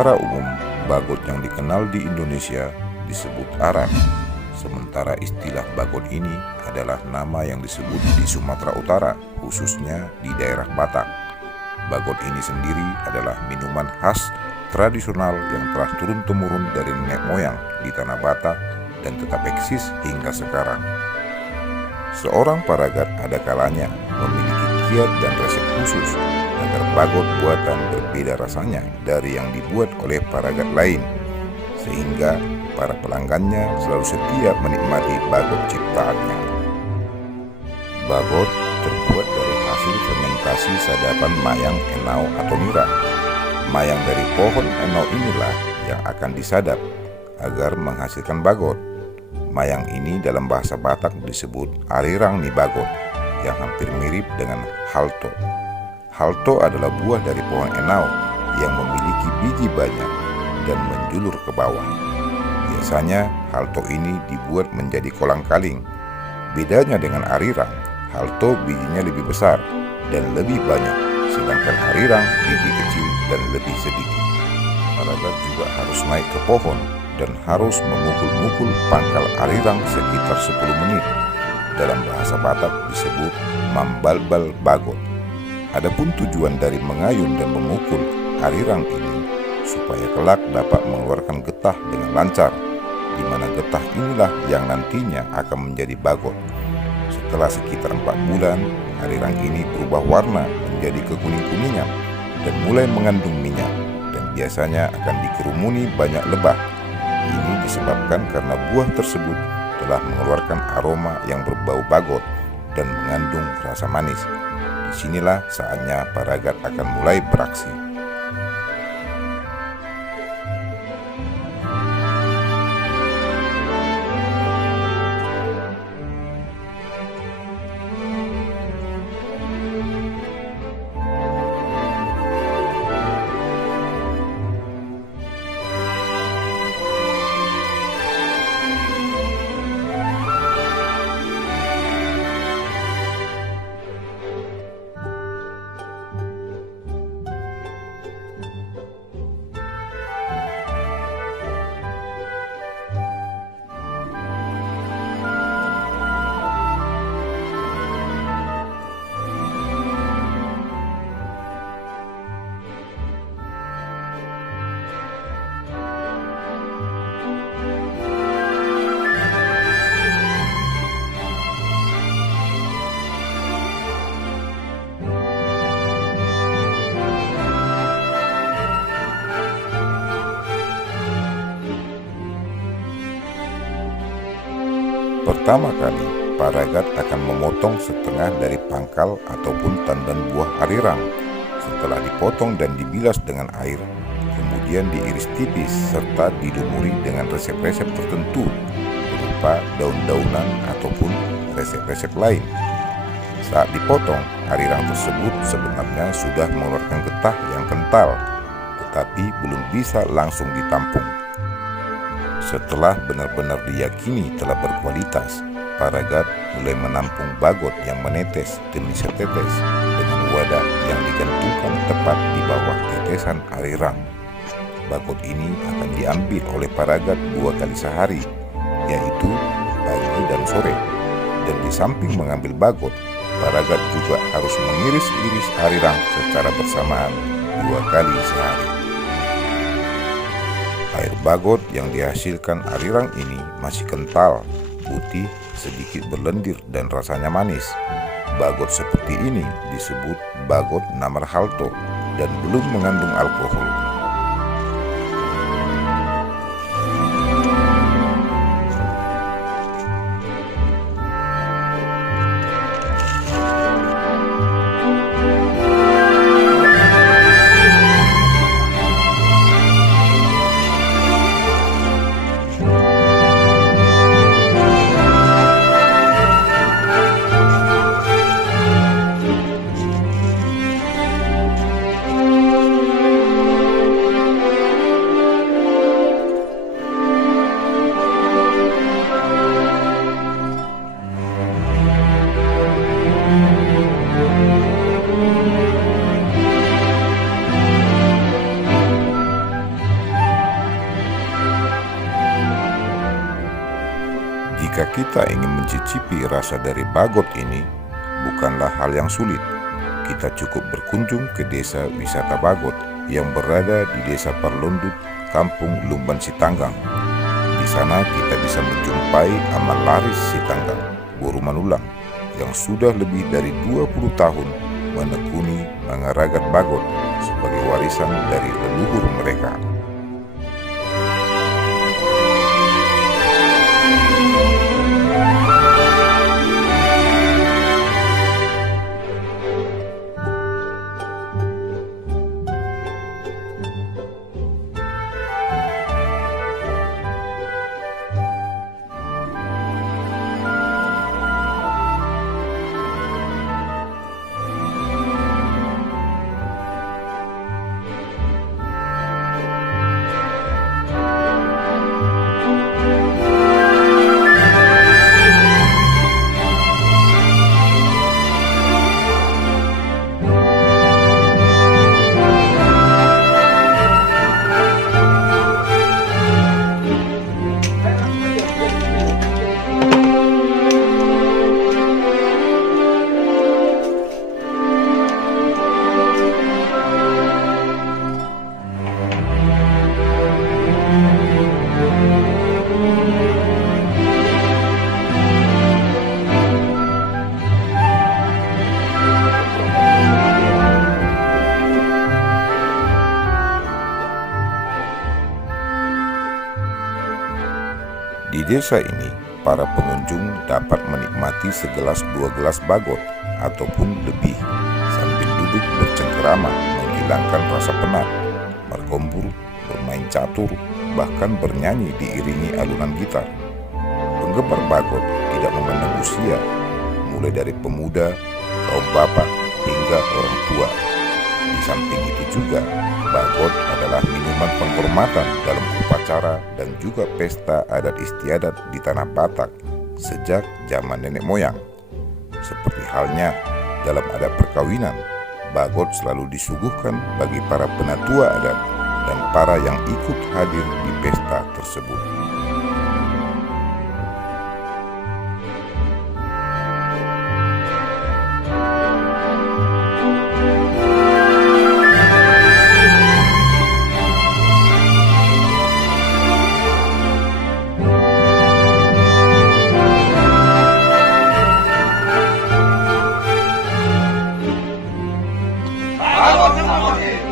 Secara umum, bagot yang dikenal di Indonesia disebut arang, sementara istilah bagot ini adalah nama yang disebut di Sumatera Utara, khususnya di daerah Batak. Bagot ini sendiri adalah minuman khas tradisional yang telah turun-temurun dari nenek moyang di tanah Batak dan tetap eksis hingga sekarang. Seorang paragat ada kalanya memiliki kiat dan resep khusus agar bagot buatan berbeda rasanya dari yang dibuat oleh paragat lain, sehingga para pelanggannya selalu setia menikmati bagot ciptaannya. Bagot terbuat dari hasil fermentasi sadapan mayang enau atau nira. Mayang dari pohon enau inilah yang akan disadap agar menghasilkan bagot. Mayang ini dalam bahasa Batak disebut arirang ni bagot, yang hampir mirip dengan halto. Halto adalah buah dari pohon enau yang memiliki biji banyak dan menjulur ke bawah. Biasanya halto ini dibuat menjadi kolang-kaling. Bedanya dengan arirang, halto bijinya lebih besar dan lebih banyak, sedangkan arirang biji kecil dan lebih sedikit. Paragat juga harus naik ke pohon dan harus memukul-mukul pangkal arirang sekitar 10 menit. Dalam bahasa Batak disebut mambalbal bagot. Adapun tujuan dari mengayun dan memukul arirang ini supaya kelak dapat mengeluarkan getah dengan lancar, di mana getah inilah yang nantinya akan menjadi bagot. Setelah sekitar 4 bulan, arirang ini berubah warna menjadi kekuning-kuningan dan mulai mengandung minyak, dan biasanya akan dikerumuni banyak lebah. Ini disebabkan karena buah tersebut telah mengeluarkan aroma yang berbau bagot dan mengandung rasa manis. Disinilah saatnya paragat akan mulai beraksi. Pertama kali, paragat akan memotong setengah dari pangkal ataupun tandan buah arirang. Setelah dipotong dan dibilas dengan air, kemudian diiris tipis serta dilumuri dengan resep-resep tertentu berupa daun-daunan ataupun resep-resep lain. Saat dipotong, arirang tersebut sebenarnya sudah mengeluarkan getah yang kental, tetapi belum bisa langsung ditampung. Setelah benar-benar diyakini telah berkualitas, paragat mulai menampung bagot yang menetes demi setetes dengan wadah yang digantungkan tepat di bawah tetesan arirang. Bagot ini akan diambil oleh paragat 2 kali sehari, yaitu pagi dan sore. Dan di samping mengambil bagot, paragat juga harus mengiris-iris arirang secara bersamaan 2 kali sehari. Air bagot yang dihasilkan arirang ini masih kental, putih, sedikit berlendir dan rasanya manis. Bagot seperti ini disebut bagot namar halto dan belum mengandung alkohol. Jika kita ingin mencicipi rasa dari bagot ini, bukanlah hal yang sulit. Kita cukup berkunjung ke desa wisata Bagot yang berada di Desa Parlondut, Kampung Lumban Sitanggang. Di sana kita bisa menjumpai Aman Laris Sitanggang, Buru Manulang, yang sudah lebih dari 20 tahun menekuni mengaragat bagot sebagai warisan dari leluhur mereka. Di desa ini, para pengunjung dapat menikmati segelas 2 gelas bagot ataupun lebih sambil duduk bercengkerama menghilangkan rasa penat, berkompur, bermain catur, bahkan bernyanyi diiringi alunan gitar. Penggemar bagot tidak memandang usia, mulai dari pemuda, kaum bapak, hingga orang tua. Di samping itu juga, bagot adalah minuman penghormatan dalam upacara dan juga pesta adat istiadat di tanah Batak sejak zaman nenek moyang. Seperti halnya dalam adat perkawinan, bagot selalu disuguhkan bagi para penatua adat dan para yang ikut hadir di pesta tersebut. Bagot semua.